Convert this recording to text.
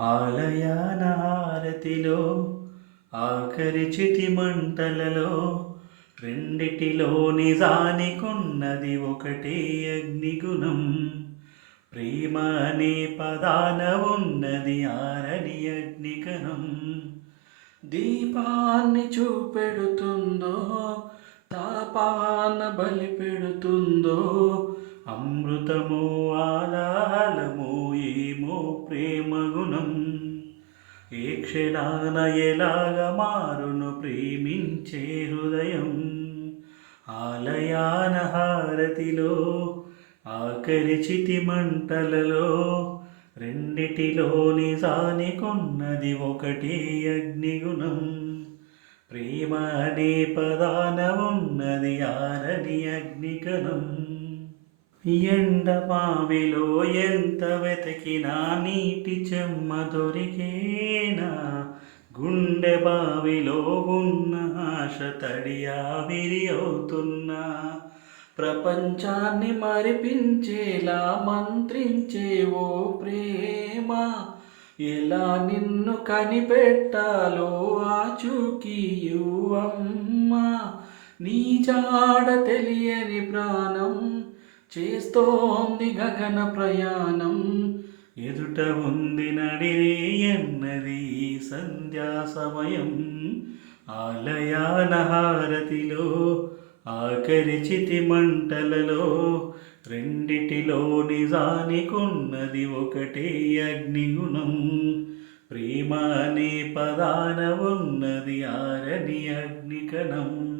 ఆలయానారతిలో ఆఖరి చితి మంటలలో రెండిటిలో నిజానికున్నది ఒకటే అగ్నిగుణం. ప్రేమ అనే పదాన ఉన్నది ఆరని అగ్నికణం. దీపాన్ని చూపెడుతుందో తాపాన బలి పెడుతుందో అమృతము ఆలా ఏ క్షణాన ఎలాగ మారును ప్రేమించే హృదయం? ఆలయాన హారతిలో ఆఖరి చితి మంటలలో రెండిటిలో నిజానికున్నది ఒకటే అగ్నిగుణం. ప్రేమ అనే పదాన ఉన్నది ఆరని అగ్నికణం. ఎండ మావిలో ఎంత వెతికినా నీటి చెమ్మ దొరికేనా? గుండె బావిలో ఉన్న ఆశ తడియావిరి అవుతున్నా. ప్రపంచాన్ని మరిపించేలా మంత్రించేవో ప్రేమ ఎలా నిన్ను కనిపెట్టాలో ఆచూకీయువమ్మా నీ జాడ తెలియని ప్రాణం చేస్తోంది గగన ప్రయాణం. ఎదుట ఉంది నడిరే ఎన్నది సంధ్యా సమయం. ఆలయాన హారతిలో ఆఖరి చితి మంటలలో రెండిటిలో నిజానికున్నది ఒకటే అగ్నిగుణం. ప్రేమ అనే పదాన ఉన్నది ఆరని అగ్నికణం.